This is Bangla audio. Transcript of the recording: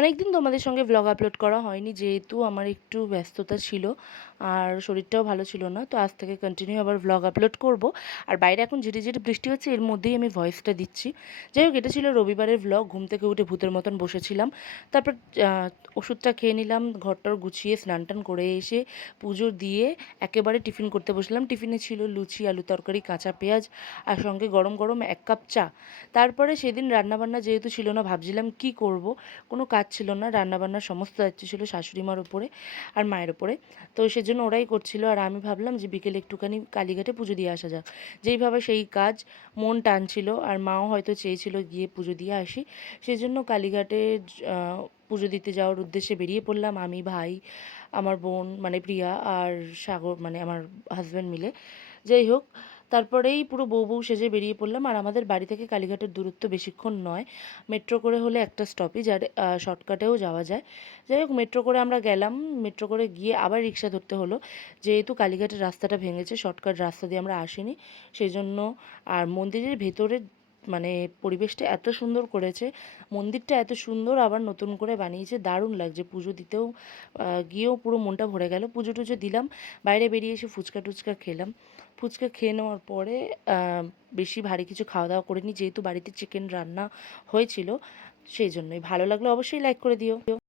অনেক দিন তোমাদের সঙ্গে ব্লগ আপলোড করা হয়নি, যেহেতু আমার একটু ব্যস্ততা ছিল আর শরীরটাও ভালো ছিল না, তো আজ থেকে কন্টিনিউ আবার ব্লগ আপলোড করব। আর বাইরে এখন ঝিরি ঝিরি বৃষ্টি হচ্ছে, এর মধ্যেই আমি ভয়েসটা দিচ্ছি। যাই হোক, এটা ছিল রবিবারের ব্লগ ঘুম থেকে উঠে ভূতের মতন বসেছিলাম। তারপর ওষুধটা খেয়ে নিলাম ঘরটার গুছিয়ে স্নান টান করে এসে পুজো দিয়ে একেবারে টিফিন করতে বসলাম। টিফিনে ছিল লুচি, আলু তরকারি, কাঁচা পেঁয়াজ আর সঙ্গে গরম গরম এক কাপ চা। তারপরে সেদিন রান্নাবান্না যেহেতু ছিল না, ভাবছিলাম কি করব? কোনো কাজ ছিল না, রান্নাবান্নার সমস্ত দায়িত্ব ছিল শাশুড়ি মার ওপরে আর মায়ের ওপরে তো সেজন্য ওরাই করছিল আর আমি ভাবলাম যে বিকেলে একটুখানি কালীঘাটে পুজো দিয়ে আসা যাক। যেইভাবে সেই কাজ মন টানছিল আর মাও হয়তো চেয়েছিল গিয়ে পুজো দিয়ে আসি, সেজন্য কালীঘাটে পুজো দিতে যাওয়ার উদ্দেশ্যে বেরিয়ে পড়লাম আমি, ভাই, আমার বোন মানে প্রিয়া আর সাগর মানে আমার হাজব্যান্ড মিলে। যাই হোক তারপরেই পুরো বউ বউ সেজে বেরিয়ে পড়লাম। আর আমাদের বাড়ি থেকে কালীঘাটের দূরত্ব বেশিক্ষণ নয়। মেট্রো করে হলে একটা স্টপেজ আর শর্টকাটেও যাওয়া যায়। যাই হোক, মেট্রো করে আমরা গেলাম। মেট্রো করে গিয়ে আবার রিক্সা ধরতে হলো। যেহেতু কালীঘাটের রাস্তাটা ভেঙেছে শর্টকাট রাস্তা দিয়ে আমরা আসিনি। সেই জন্য আর মন্দিরের ভেতরে মানে পরিবেশটা এত সুন্দর করেছে, মন্দিরটা এত সুন্দর আবার নতুন করে বানিয়েছে, দারুণ লাগছে। পুজো দিতেও গিয়েও পুরো মনটা ভরে গেল। পুজো টুজো দিলাম, বাইরে বেরিয়ে এসে ফুচকা টুচকা খেলাম। ফুচকা খেয়ে নেওয়ার পরে বেশি ভারী কিছু খাওয়া দাওয়া করিনি, যেহেতু বাড়িতে চিকেন রান্না হয়েছিল, সেই জন্যই। ভালো লাগলে অবশ্যই লাইক করে দিও।